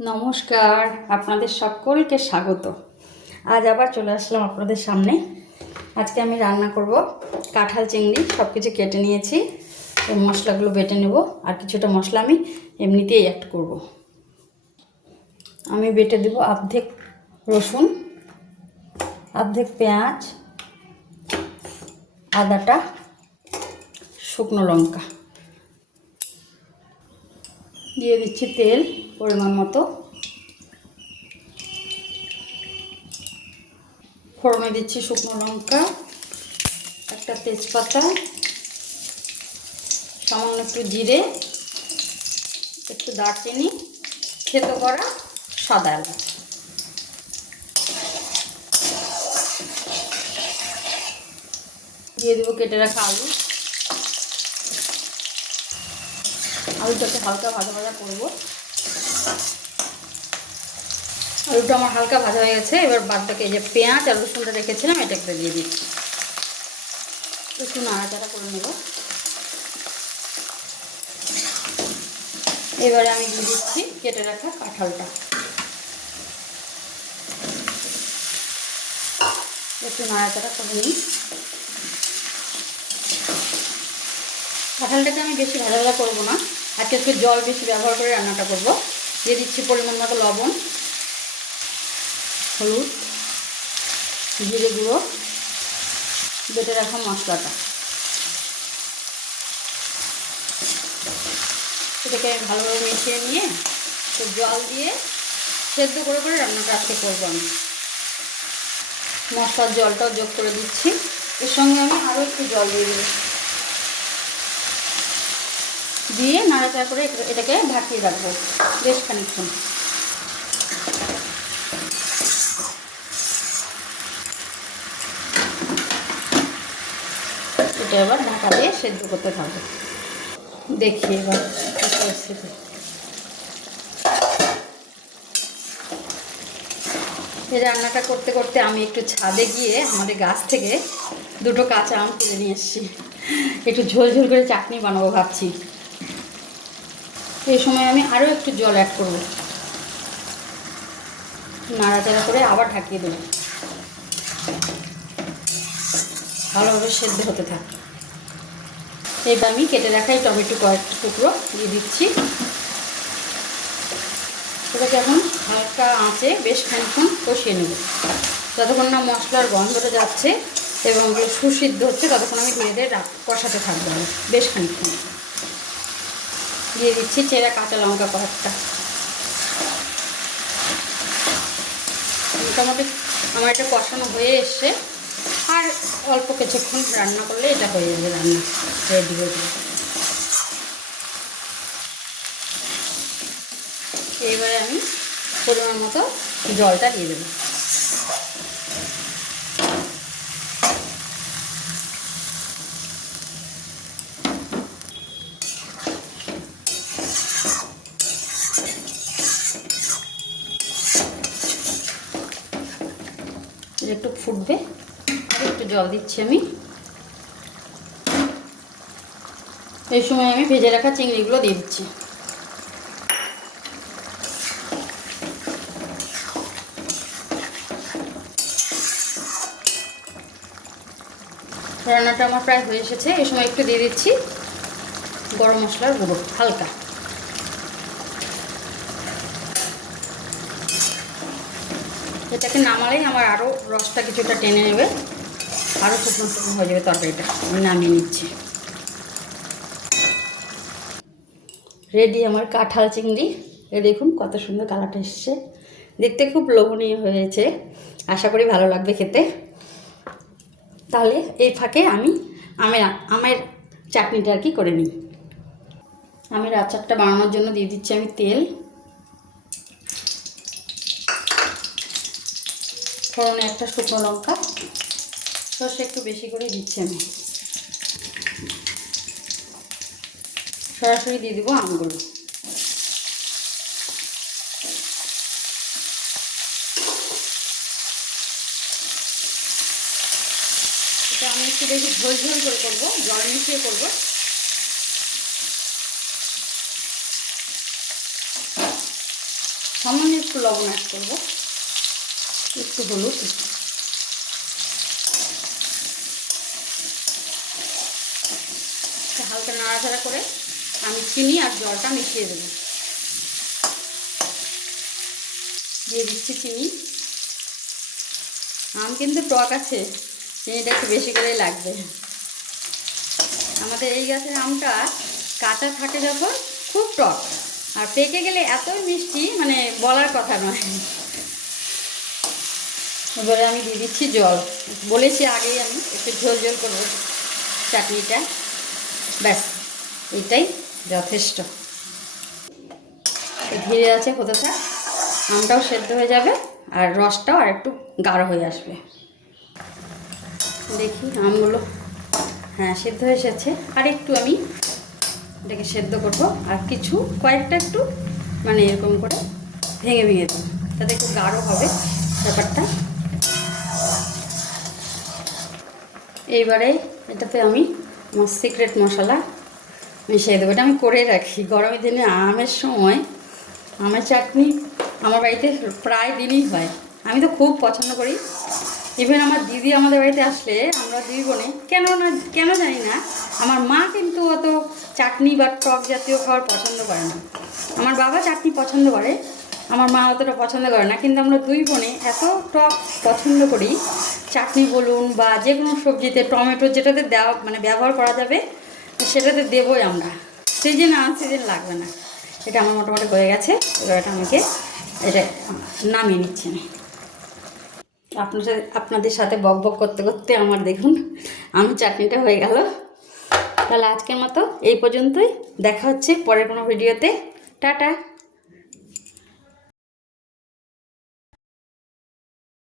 নমস্কার, আপনাদের সকলকে স্বাগত। আজ আবার চলে আসলাম আপনাদের সামনে। আজকে আমি রান্না করব কাঁঠাল চিংড়ি। সব কিছু কেটে নিয়েছি, এই মশলাগুলো বেটে নেব, আর কিছুটা মশলা আমি এমনিতেই অ্যাড করব। আমি বেটে দেব অর্ধেক রসুন, অর্ধেক পেঁয়াজ, আদাটা, শুকনো লঙ্কা দিয়ে দিচ্ছি, তেল পরিমাণ মতো, ফোড়নে দিচ্ছি শুকনো লঙ্কা, একটা তেজপাতা, সামান্য একটু জিরে, একটু দারচিনি, থেতো করা সাদা এলাচ। দিয়ে দেবো কেটে রাখা আলু। আলুটাকে হালকা ভাজা ভাজা করবো। আলুটা আমার হালকা ভাজা হয়ে গেছে। এবার বাদটাকে এই যে পেঁয়াজ আর রসুনটা রেখেছিলাম এটাকে দিয়ে দিচ্ছি, একটু নাড়াচাড়া করে নেব। এবারে আমি দিয়ে দিচ্ছি কেটে রাখা কাঁঠালটা, একটু নাড়াচাড়া করে নিই। কাঁঠালটাকে আমি বেশি ভাজা ভাজা করবো না, আজকে একটু জল বেশি ব্যবহার করে রান্নাটা করব। দিয়ে দিচ্ছি পরিমাণ মতো লবণ, হলুদ, জিরে গুঁড়ো, বেটে রাখা মশলাটা। এটাকে ভালোভাবে মিশিয়ে নিয়ে তো জল দিয়ে সেদ্ধ করে করে রান্নাটা আজকে করবো আমি। মশলার জলটাও যোগ করে দিচ্ছি, এর সঙ্গে আমি আরও একটু জল দিয়ে দেবো, দিয়ে নাড়াচাড়া করে এটাকে ঢাকিয়ে রাখবো বেশ খানিকক্ষণ। এটা এবার ঢাকা দিয়ে সেদ্ধ করতে থাকবো। দেখি এবার পরিস্থিতি। এই রান্নাটা করতে করতে আমি একটু ছাদে গিয়ে আমাদের গাছ থেকে দুটো কাঁচা আম কিনে নিয়ে এসেছি, একটু ঝোল ঝোল করে চাটনি বানাবো ভাবছি। এই সময় আমি আরও একটু জল অ্যাড করব, নাড়াচাড়া করে আবার ঢাকিয়ে দেবো, ভালোভাবে সেদ্ধ হতে থাক। এবার আমি কেটে রাখা এই টমেটো কয়েকটা টুকরো দিয়ে দিচ্ছি। এটাকে এখন হালকা আঁচে বেশ খানিকক্ষণ কষিয়ে নেব, যতক্ষণ না মশলার গন্ধটা যাচ্ছে এবং সুসিদ্ধ হচ্ছে ততক্ষণ আমি ধীরে ধীরে কষাতে থাকবো বেশ খানিকক্ষণ। দিয়ে দিচ্ছি চেরা কাঁচা লঙ্কা কয়েকটা। মোটামুটি আমার এটা কষানো হয়ে এসছে, আর অল্প কিছুক্ষণ রান্না করলে এটা হয়ে যাবে, রান্না রেডি হয়ে যাবে। এইবারে আমি পরিমাণ মতো জলটা দিয়ে দেবো। একটু ফুটবে, আর একটু জল দিচ্ছি আমি। এই সময় আমি ভেজে রাখা চিংড়িগুলো দিয়ে দিচ্ছি। রান্নাটা আমার প্রায় হয়ে এসেছে। এই সময় একটু দিয়ে দিচ্ছি গরম মশলার গুঁড়ো হালকা। এটাকে নামালেই আমার আরও রসটা কিছুটা টেনে নেবে, আরও শুকনো শুকনো হয়ে যাবে তরকারিটা। আমি নামিয়ে নিচ্ছি। রেডি আমার কাঁঠাল চিংড়ি। এ দেখুন কত সুন্দর কালারটা এসছে, দেখতে খুব লোভনীয় হয়েছে। আশা করি ভালো লাগবে খেতে। তাহলে এই ফাঁকে আমি আমের চাটনিটা আর কি করে নিই। আমের আচারটা বানানোর জন্য দিয়ে দিচ্ছি আমি তেল, ফোড়নে একটা শুকনো লঙ্কা, সর্ষে একটু বেশি করে দিচ্ছি আমি। সরাসরি দিয়ে দেবো আমগুলো। এটা আমি একটু বেশি ঝোল ঝোল করে করবো, জল মিশিয়ে করবো। সামান্য একটু লবণ অ্যাড করবো, একটু হলুদ, হালকা নাড়াচাড়া করে আমি চিনি আর জলটা মিশিয়ে দেবো। দিয়ে দিচ্ছি চিনি। আম কিন্তু টক আছে, চিনিটা একটু বেশি করেই লাগবে। আমাদের এই গাছের আমটা কাঁচা থাকে যখন খুব টক, আর পেকে গেলে এতই মিষ্টি মানে বলার কথা নয়। এবারে আমি দিয়ে দিচ্ছি জল। বলেছি আগেই আমি একটু ঝোল ঝোল করবো চাটনিটা, ব্যাস এটাই যথেষ্ট। ধীরে আছে হতে থাক, আমটাও সেদ্ধ হয়ে যাবে আর রসটাও আর একটু গাঢ় হয়ে আসবে। দেখি আমগুলো, হ্যাঁ সেদ্ধ হয়ে এসেছে। আর একটু আমি এটাকে সেদ্ধ করব, আর কিছু কয়েকটা একটু মানে এরকম করে ভেঙে ভেঙে দেবো, তাতে একটু গাঢ় হবে ব্যাপারটা। এইবারে এটাতে আমি আমার সিক্রেট মশলা মিশিয়ে দেবো। এটা আমি করে রাখি গরমের দিনে আমের সময়। আমের চাটনি আমার বাড়িতে প্রায় দিনই হয়, আমি তো খুব পছন্দ করি। ইভেন আমার দিদি আমাদের বাড়িতে আসলে আমরা দুই বোনে কেন জানি না, আমার মা কিন্তু অত চাটনি বা টক জাতীয় খাবার পছন্দ করে না। আমার বাবা চাটনি পছন্দ করে, আমার মা অতটা পছন্দ করে না, কিন্তু আমরা দুই বোনে এত টক পছন্দ করি। চাটনি বলুন বা যে কোনো সবজিতে টমেটো যেটাতে দেওয়া মানে ব্যবহার করা যাবে সেটাতে দেবই আমরা, সিজন আনসিজন লাগবে না। এটা আমার মোটামুটি হয়ে গেছে। এবার এটা আমাকে এটা নামিয়ে নিচ্ছি আমি। আপনাদের সাথে বক বক করতে করতে আমার দেখুন আমি চাটনিটা হয়ে গেল। তাহলে আজকের মতো এই পর্যন্তই, দেখা হচ্ছে পরের কোনো ভিডিওতে। টাটা।